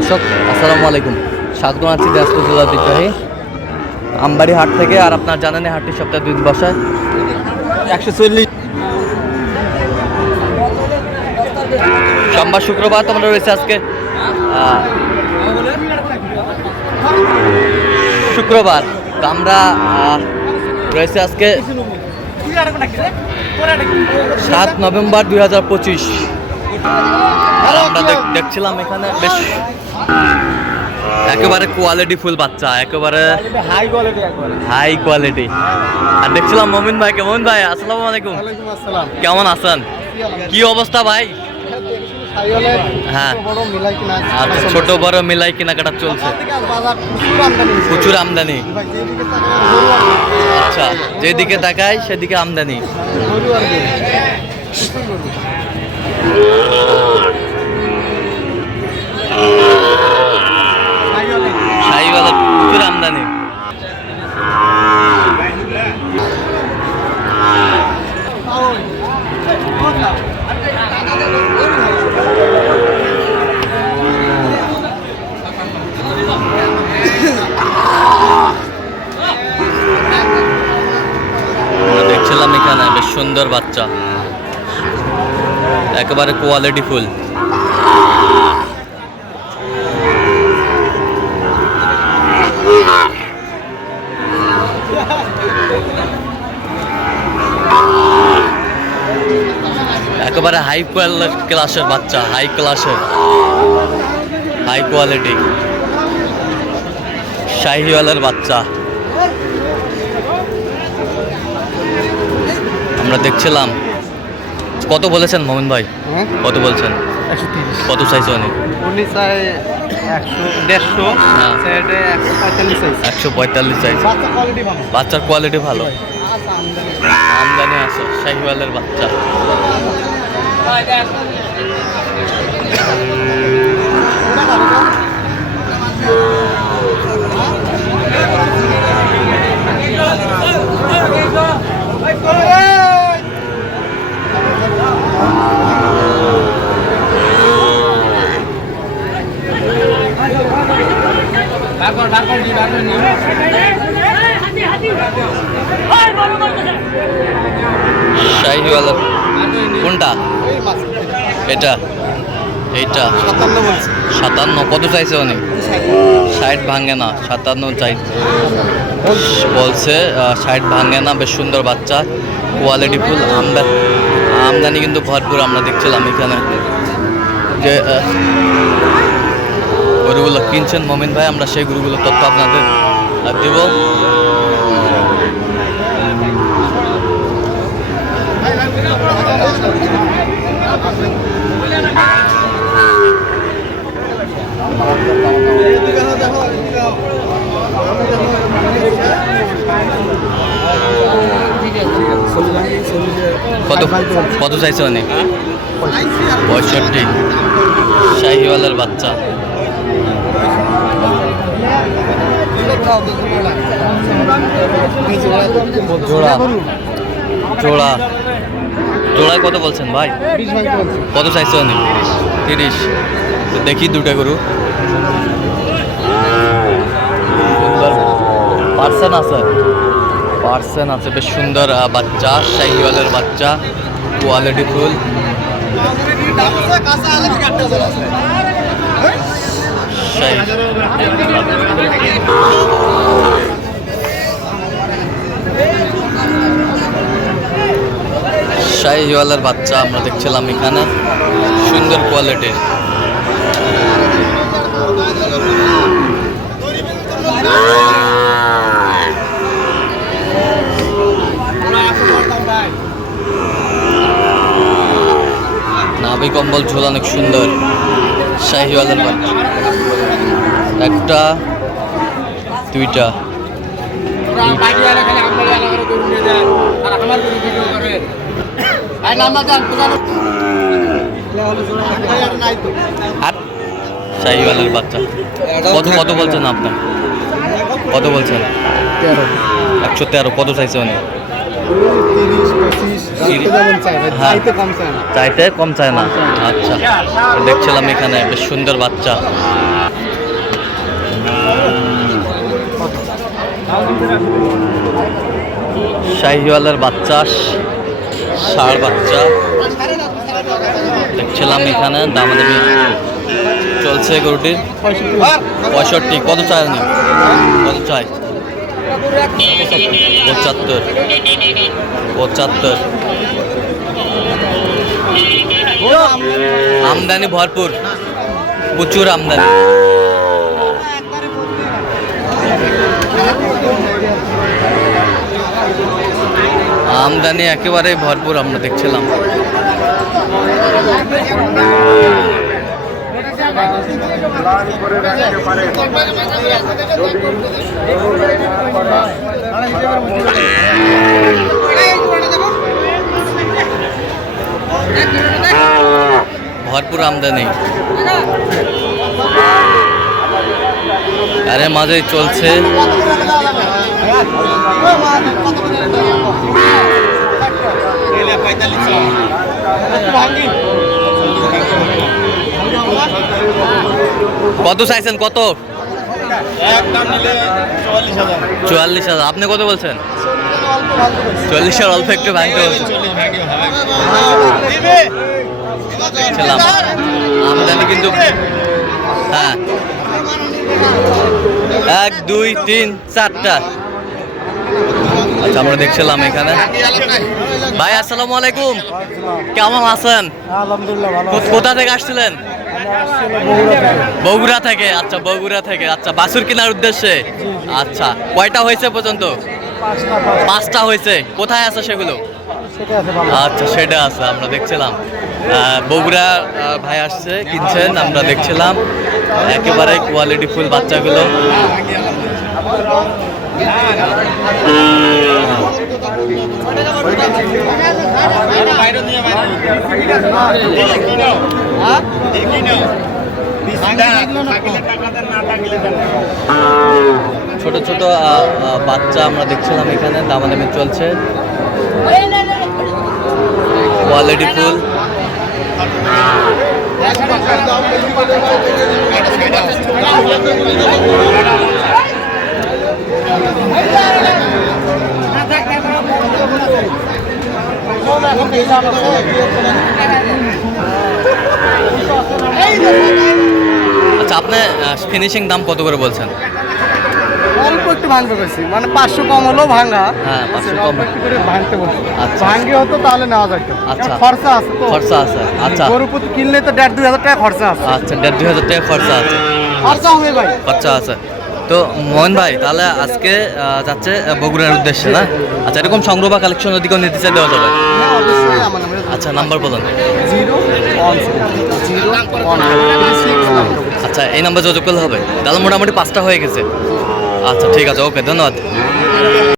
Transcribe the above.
দর্শক আসসালামু আলাইকুম। স্বাগত আছি দিনাজপুর জেলার ঐতিহ্যবাহী আমবাড়ি হাট থেকে আর আপনার জানেন এই হাটটি সপ্তাহে দুই বসায়। একশো চল্লিশ। সোমবার শুক্রবার তোমরা রয়েছে আজকে শুক্রবার। তো আমরা রয়েছে আজকে সাত নভেম্বর দুই হাজার পঁচিশ। আর আমরা দেখছিলাম এখানে বেশ একেবারে কোয়ালিটি ফুল বাচ্চা একেবারে হাই কোয়ালিটি হাই কোয়ালিটি আর দেখছিলাম মমিন ভাই কেমন ভাই? আসসালামু আলাইকুম। কেমন আছেন? কি অবস্থা ভাই? হ্যাঁ। ছোট বড় মিলাই কিনা আচ্ছা ছোট বড় মিলাই কেনাকাটা চলছে। প্রচুর আমদানি। আচ্ছা যেদিকে তাকাই সেদিকে আমদানি। আমদানি। দেখছিলাম এখানে বেশ সুন্দর বাচ্চা। একেবারে কোয়ালিটি ফুল একেবারে হাই ক্লাসের বাচ্চা হাই ক্লাসের হাই কোয়ালিটি শাহিওয়ালের বাচ্চা। আমরা দেখছিলাম কত বলেছেন মোহন ভাই? হ্যাঁ? কত বলছেন। কত চাইছে উনি? উনি চাই একশো দেড়শো হ্যাঁ। একশো পঁয়তাল্লিশ চাইছে। বাচ্চার কোয়ালিটি ভালো। আচ্ছা, আমদানি। আছে শাহিওয়ালের বাচ্চা। না? শাহিওয়ালের কোনটা। এটা। এইটা। সাতান্ন। কত চাইছে উনি? ষাট ভাঙে না, সাতান্ন চাই। বলছে ষাট ভাঙে না, বেশ সুন্দর বাচ্চা কোয়ালিটি ফুল আমদানি আমদানি কিন্তু ভরপুর, আমরা দেখছিলাম এখানে। যে গরুগুলো কিনছেন মমিন ভাই, আমরা সেই গরুগুলোর তথ্য আপনাদের দেব। কত চাইছে উনি পঁয়ষট্টি। শাহিওয়ালের বাচ্চা। জোড়া জোড়া। জোড়ায় কত বলছেন ভাই? কত চাইছে উনি? তিরিশ। তো দেখি দুটা গরু। সুন্দর পার্সেন আছে। পার্সেন আছে বেশ সুন্দর বাচ্চা শাহিওয়ালের বাচ্চা কোয়ালিটি ফুল। শাহি শাহিওয়ালের বাচ্চা আমরা দেখছিলাম এখানে। সুন্দর কোয়ালিটির নাভি কম্বল ঝোল অনেক সুন্দর, শাহিওয়ালের বাচ্চা। একটা, দুইটা। আর আর শাহিওয়ালের বাচ্চা। কত কত বলছেন আপনার? কত বলছেন একশো তেরো, কত চাইছে উনি? চাইতে কম চায় না। আচ্ছা দেখছিলাম এখানে বেশ সুন্দর বাচ্চা। শাহিওয়ালের বাচ্চা ষাড় বাচ্চা। দেখছিলাম এখানে দামাদামি চলছে গরুটির। পঁয়ষট্টি, কত চাই আপনি কত চাই পঁচাত্তর। পঁচাত্তর। আমদানি ভরপুর। প্রচুর আমদানি। আমদানি একেবারে ভরপুর আমরা দেখছিলাম। ভরপুর আমদানি। আরে মাঝে চলছে। কত চাইছেন, কত? চুয়াল্লিশ হাজার। আপনি কত বলছেন? চল্লিশের অল্প একটু ভাঙতে আমদানি কিন্তু হ্যাঁ। এক দুই তিন চারটা। আচ্ছা আমরা দেখছিলাম এখানে। ভাই আসসালামু আলাইকুম। কেমন আছেন? আলহামদুলিল্লাহ ভালো কোথা থেকে আসছিলেন? বগুড়া থেকে। আচ্ছা বগুড়া থেকে। আচ্ছা বাসুর কেনার উদ্দেশ্যে? আচ্ছা কয়টা হয়েছে পর্যন্ত? পাঁচটা হয়েছে। কোথায় আছে সেগুলো? আচ্ছা সেটা আছে আমরা দেখছিলাম। বগুড়া ভাই আসছে কিনছেন আমরা দেখছিলাম। একেবারে কোয়ালিটি ফুল বাচ্চাগুলো। ছোট ছোট বাচ্চা আমরা দেখছিলাম এখানে দামাদামি চলছে। Quality full. আচ্ছা আপনি ফিনিশিং দাম কত করে বলছেন? ভাঙতে পারছি মানে পাঁচশো কম হলেও ভাঙা। হ্যাঁ, 500 কম। করে ভাঙতে বলছি। আচ্ছা। হতো তাহলে নেওয়া যেত আচ্ছা। খরচা আছে তো। খরচা আছে। আচ্ছা। গরু প্রতি কিনলে তো দেড় দুই হাজার টাকা খরচা আছে। আচ্ছা দেড় দুই হাজার টাকা খরচা আছে। খরচা হবে ভাই। খরচা আছে। তো মোহন ভাই তাহলে আজকে যাচ্ছে বগুড়ার উদ্দেশ্যে না? আচ্ছা এরকম সংগ্রহ বা কালেকশন যদি কেউ নিতে চাই দেওয়া যাবে। আচ্ছা নাম্বার বলুন। আচ্ছা এই নাম্বার যোগাযোগ করলে হবে। তাহলে মোটামুটি পাঁচটা হয়ে গেছে। আচ্ছা ঠিক আছে ওকে ধন্যবাদ।